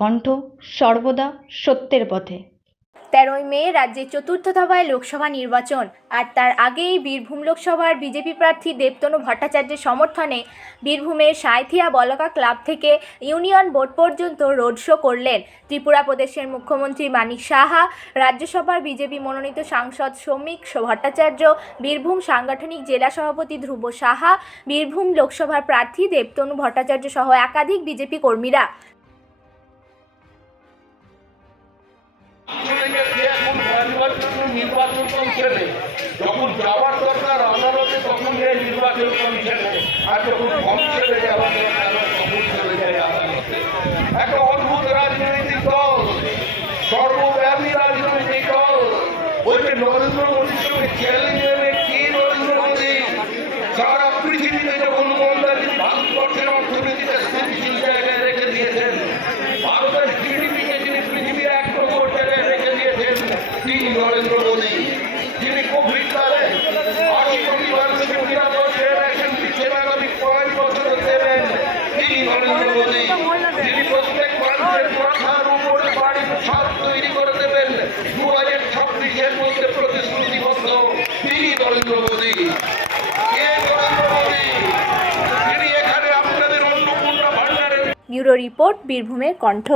কণ্ঠ, সর্বদা সত্যের পথে। 13ই মে রাজ্যে চতুর্থ দফায় লোকসভা নির্বাচন, আর তার আগেই বীরভূম লোকসভার বিজেপি প্রার্থী দেবতনু ভট্টাচার্যের সমর্থনে বীরভূমের সাঁইথিয়া বলকা ক্লাব থেকে ইউনিয়ন বোর্ড পর্যন্ত রোড শো করলেন ত্রিপুরা প্রদেশের মুখ্যমন্ত্রী মানিক সাহা, রাজ্যসভার বিজেপি মনোনীত সাংসদ শ্রমিক ভট্টাচার্য, বীরভূম সাংগঠনিক জেলা সভাপতি ধ্রুব সাহা, বীরভূম লোকসভার প্রার্থী দেবতনু ভট্টাচার্য সহ একাধিক বিজেপি কর্মীরা। নির্বাচন কমিশনে যখন যাওয়ার দরকার আদালতে তখন এই নির্বাচন কমিশনে, আর যখন কমিশনে যাওয়ার দরকার তখন চলে যায় আদালতে। একটা অদ্ভুত রাজনৈতিক দল, সর্বব্যাপী রাজনৈতিক দল, ওই যে নরেন্দ্র মোদীর সঙ্গে চ্যালেঞ্জ নেবে কি নরেন্দ্র মোদী সারা পৃথিবীতে যখন মন্দারি ভারতবর্ষের অর্থনীতিতে স্থিতিশীল জায়গায় রেখে দিয়েছেন, ভারতের জিডিপিকে যিনি পৃথিবীর 1 নম্বর জায়গায় রেখে দিয়েছেন তিনি নরেন্দ্র মোদী, যিনি কোভিড কালে 80 কোটি মানুষকে নিরাপদে রাখেন, দিচ্ছেন আগামী 5 বছর দেবেন তিনি নরেন্দ্র মোদী, যিনি প্রত্যেক মানুষের মাথার উপরে বাড়ির ছাদ তৈরি করে দেবেন 2026-এর মধ্যে প্রতিশ্রুতিবদ্ধ তিনি নরেন্দ্র মোদী। ব্যুরো রিপোর্ট, বীরভূমের কণ্ঠ।